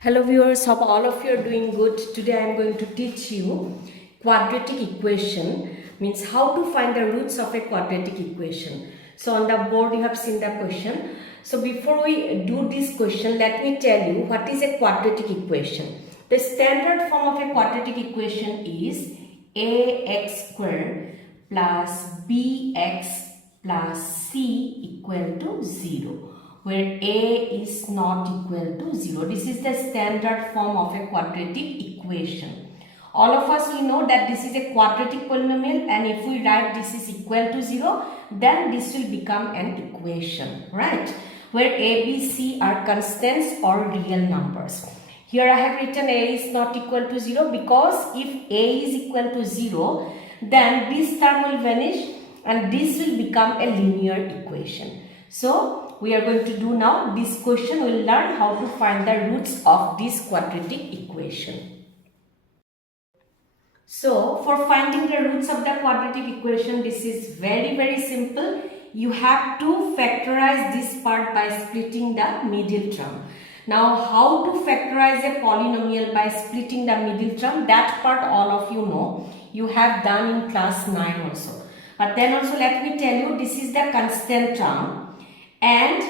Hello viewers, hope all of you are doing good. Today I am going to teach you quadratic equation, means how to find the roots of a quadratic equation. So on the board you have seen the question. So before we do this question, let me tell you what is a quadratic equation. The standard form of a quadratic equation is ax squared plus bx plus c equal to 0, where a is not equal to 0. This is the standard form of a quadratic equation. All of us we know that this is a quadratic polynomial, and if we write this is equal to 0, then this will become an equation, right? Where a, b, c are constants or real numbers. Here I have written a is not equal to 0 because if a is equal to 0, then this term will vanish and this will become a linear equation. So we are going to do now this question. We will learn how to find the roots of this quadratic equation. So for finding the roots of the quadratic equation, this is very simple. You have to factorize this part by splitting the middle term. Now how to factorize a polynomial by splitting the middle term, that part all of you know. You have done in class 9 also. But then also let me tell you, this is the constant term and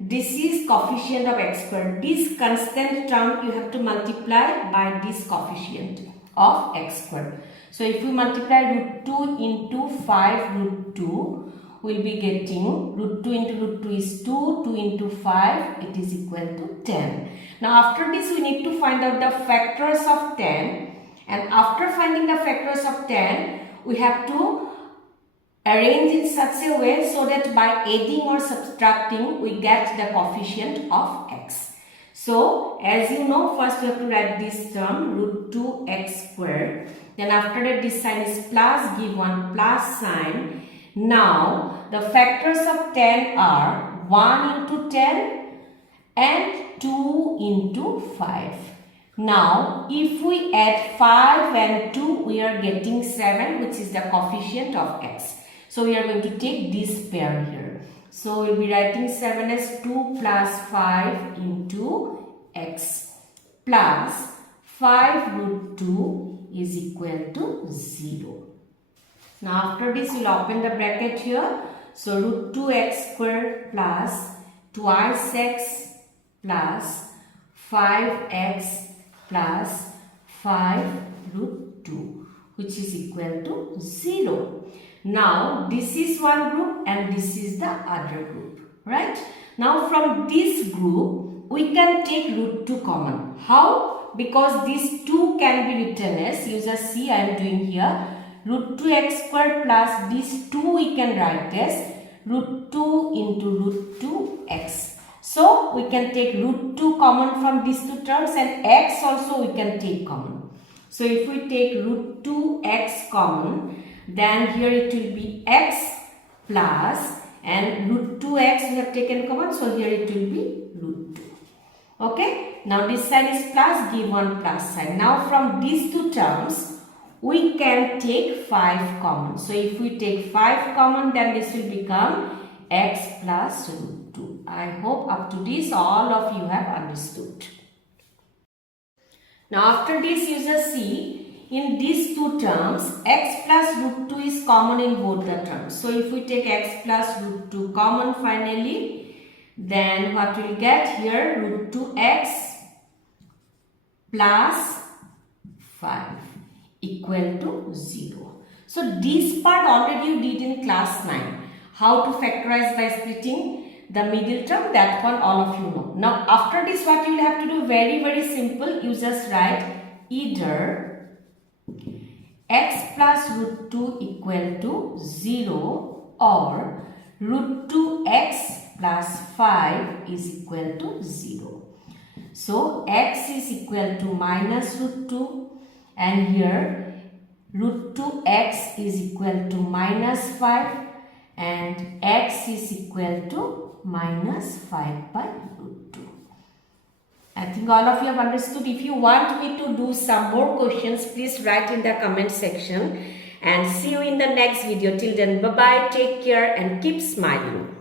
this is coefficient of x squared. This constant term you have to multiply by this coefficient of x squared. So if we multiply root 2 into 5 root 2, we will be getting root 2 into root 2 is 2, 2 into 5, it is equal to 10. Now after this we need to find out the factors of 10, and after finding the factors of 10, we have to arrange in such a way so that by adding or subtracting we get the coefficient of x. So as you know, first we have to write this term root 2x squared. Then after that this sign is plus, give one plus sign. Now the factors of 10 are 1 into 10 and 2 into 5. Now if we add 5 and 2, we are getting 7, which is the coefficient of x. So we are going to take this pair here. So we will be writing 7 as 2 plus 5 into x plus 5 root 2 is equal to 0. Now after this we will open the bracket here. So root 2x squared plus twice x plus 5x plus 5 root 2, which is equal to 0. Now this is one group and this is the other group, right? Now from this group we can take root 2 common. How? Because these 2 can be written as, you just see I am doing here, root 2x squared plus this 2 we can write as root 2 into root 2x. So we can take root 2 common from these two terms, and x also we can take common. So if we take root 2x common, then here it will be x plus, and root 2x we have taken common, so here it will be root 2. Okay, now this sign is plus, give one plus sign. Now from these two terms we can take 5 common. So if we take 5 common, then this will become x plus root 2. I hope up to this all of you have understood. Now after this you just see, in these two terms x plus root 2 is common in both the terms. So if we take x plus root 2 common finally, then what we will get here, root 2x plus 5 equal to 0. So this part already you did in class 9. How to factorize by splitting the middle term, that one all of you know. Now after this what you will have to do, very simple, you just write either x plus root 2 equal to 0 or root 2x plus 5 is equal to 0. So x is equal to minus root 2, and here root 2x is equal to minus 5, and x is equal to minus 5 by root 2. I think all of you have understood. If you want me to do some more questions, please write in the comment section, and see you in the next video. Till then, bye bye, take care and keep smiling.